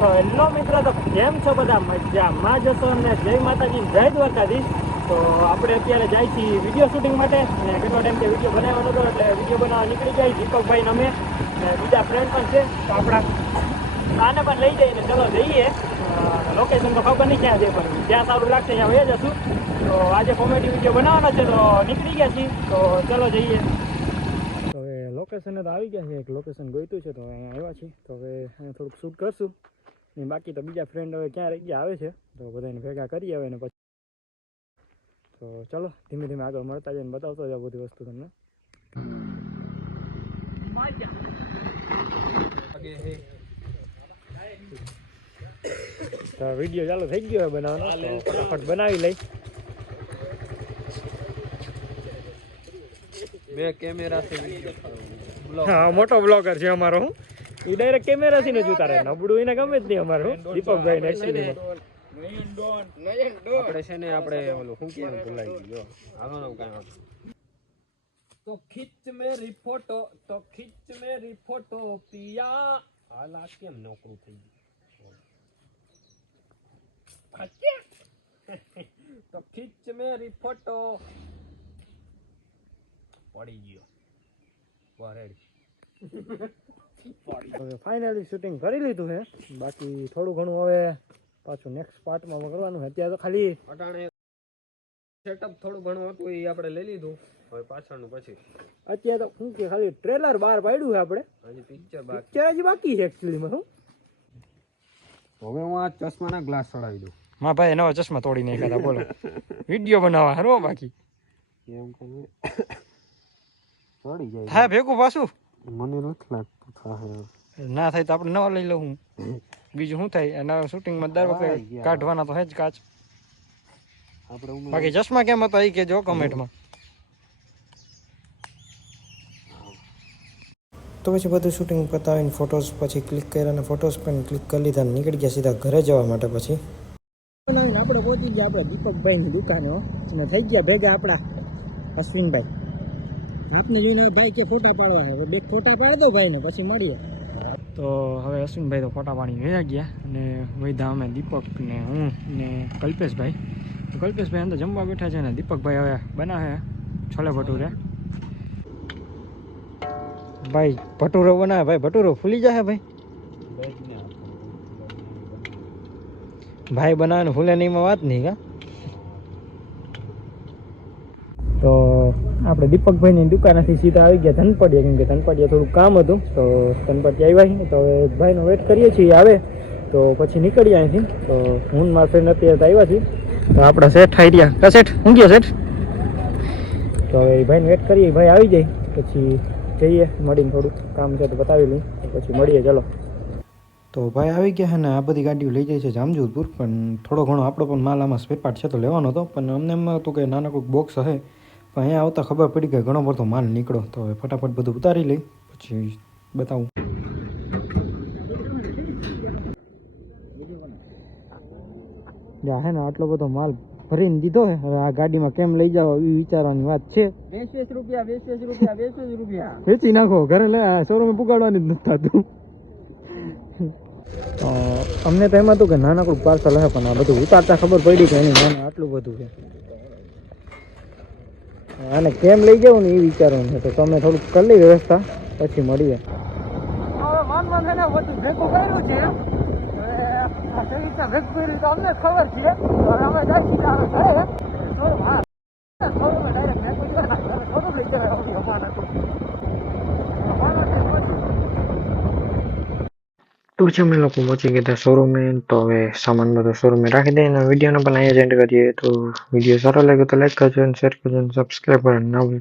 તો હેલો મિત્રો, તો કેમ છો બધા? મજામાં જશો અને જય માતાજી, જય દ્વારકાધીશ. તો આપણે અત્યારે જાય છીએ વીડિયો શૂટિંગ માટે. અને કેટલો ટાઈમ કે વીડિયો બનાવવાનો હતો એટલે વીડિયો બનાવવા નીકળી જાય દીપકભાઈ અમે. અને બીજા ફ્રેન્ડ પણ છે. તો આપણા આને પણ લઈ જઈએ ચલો જઈએ. લોકેશન તો ખબર નહીં ક્યાં છે, પણ જ્યાં સારું લાગશે ત્યાં વહી જશું. તો આજે કોમેડી વીડિયો બનાવવાનો છે, તો નીકળી ગયા છીએ. તો ચલો જઈએ. લોકેશન તો આવી ગયા છે એક લોકેશન ગોઈતું છે, તો અહીંયા આવ્યા છીએ. તો હવે અહીંયા થોડુંક શૂટ કરશું. ને બાકી તો બીજા ફ્રેન્ડ હવે ક્યાં રહી ગયા આવે છે. તો બધાને ભેગા કરી આવે ને પછી. તો ચલો ધીમે ધીમે આગળ મળતા જઈને બતાવતો જાવ બધી વસ્તુ તમને. તો વીડિયો ચાલુ થઈ ગયો હવે બનાવવાનો. ફટાફટ બનાવી લઈ. બે કેમેરા હા મોટો બ્લોગર છે અમારો હું. એ ડાયરેક્ટ કેમેરાથી જ ઉતારે. નબળું એને ગમે જ નહીં અમારું. દીપકભાઈ ને આપણે છે ને આપણે ઓલું શું કે ભૂલાઈ ગયું. જો આગળનું કાંઈ તો ખીચ મેરી ફોટો તો ખીચ મેરી ફોટો પિયા. હાલ આ કેમ નોકરું થઈ ગયું? તો ખીચ મેરી ફોટો. પડી ગયો. વરેડી હવે ફાઇનલી શૂટિંગ કરી લીધું છે બાકી થોડું ઘણું હવે પાછું નેક્સ્ટ પાર્ટમાં કરવાનું છે અત્યારે તો ખાલી અટાણે સેટઅપ થોડું ઘણું હતું એ આપણે લઈ લીધું. હવે પાછળનું પછી. અત્યારે તો શું કે ખાલી ટ્રેલર બહાર પાડ્યું છે આપણે. હજી પિક્ચર બાકી. પિક્ચર હજી બાકી છે એકચ્યુઅલીમાં શું? હવે હું આ ચશ્માના ગ્લાસ ચડાવી દઉં. મા ભાઈ નવા ચશ્મા તોડી નાખ્યા બોલો. વીડિયો બનાવવા હારો બાકી. એમ કહે ચડી જાય. હા ભેગું પાછું. મને નથી લાગતું થાય ના થાય તો આપણે નવા લઈ લઉં બીજું શું થાય? એના શૂટિંગમાં દર વખતે કાઢવાના તો હે જ કાચ. આપણે બાકી ચશ્મા કેમ હતા એ કેજો કમેન્ટમાં. તો પછી બધું શૂટિંગ પતાવીને ફોટોસ પછી ક્લિક કર્યા અને ફોટોસ પણ ક્લિક કરી લીધા નીકળી ગયા સીધા ઘરે જવા માટે પછી. આપણે પહોંચી ગયા આપણા દીપકભાઈની દુકાને થઈ ગયા ભેગા આપણા અશ્વિનભાઈ. આપને જોઈને ભાઈ કે ફોટા પાડવા છે. બે ફોટા પાડી દો ભાઈને પછી મળીએ. તો હવે અશ્વિનભાઈ તો ફોટા પાડી વયા ગયા અને વૈધા અમે દીપક ને હું ને કલ્પેશભાઈ. તો કલ્પેશભાઈ અંદર જમવા બેઠા છે ને દીપકભાઈ હવે બનાવે છોલે ભટુરે. ભાઈ ભટુરો બનાવે. ભાઈ ભટુરો ફૂલી જશે ભાઈ. ભાઈ બનાવે ફૂલે નહીં વાત નહીં કા તો આપણે દીપકભાઈની દુકાનેથી સીધા આવી ગયા ધનપડિયા, કેમ કે થોડું કામ હતું, તો ધનપડિયા આવ્યા છીએ તો હવે ભાઈનો વેટ કરીએ છીએ આવે, તો પછી નીકળીએ અહીંથી, તો હું મારા ફ્રેન્ડ અત્યારે આવ્યા છીએ, તો આપણા શેઠ આઈડિયા રહ્યા. કા શેઠ, હું ગયા શેઠ? તો હવે ભાઈને વેટ કરીએ ભાઈ આવી જાય, પછી જઈએ, મળીને થોડું કામ છે તો બતાવી લઈએ પછી મળીએ, ચલો. તો ભાઈ આવી ગયા અને આ બધી ગાડીઓ લઈ જાય છે જામજોધપુર, પણ થોડો ઘણો આપણો પણ માલ આમાં સ્પેરપાર્ટ છે તો લેવાનો હતો પણ અમને એમ હતું કે નાનકડું બોક્સ હશે પણ અહીંયા આવતા ખબર પડી કે ઘણો બધો માલ નીકળો તો હવે ફટાફટ બધું ઉતારી લઈ પછી બતાવું. જા હે ને આટલો બધો માલ ભરીને દીધો હે. હવે આ ગાડીમાં કેમ લઈ જાવ એ વિચારવાની વાત છે. વીસ વીસ રૂપિયા વીસ વીસ રૂપિયા વીસ વીસ રૂપિયા. વેચી નાખો ઘરે લે શોરૂમે પુગાડવાની જ નથી થતું. અમને તો એમ હતું કે નાનકડું પાર્સલ હે પણ આ બધું ઉતારતા ખબર પડી કે એની નાના આટલું બધું છે. આને કેમ લઈ જવું ને એ વિચારવાનું છે. તો તમે થોડુંક કરી લઈ વ્યવસ્થા, પછી મળીએ. ભેગું કર્યું છે. અમને ખબર છે હવે અમે જાય સીધા હવે ઘરે થોડું હા થોડું ડાયરેક્ટ ભેગું કરી નાખ્યું. હવે થોડું લઈ જવાય હવે અમારે તો. તો છે અમે લોકો પહોંચી ગયા હતા શોરૂમે તો હવે સામાન બધો શોરૂમે રાખી દઈએ અને વિડીયોને પણ અહીંયા જ એન્ડ કરીએ. તો વીડિયો સારો લાગ્યો તો લાઈક કરજો અને શેર કરજો અને સબસ્ક્રાઈબ કરવાનું ના ભૂલતા.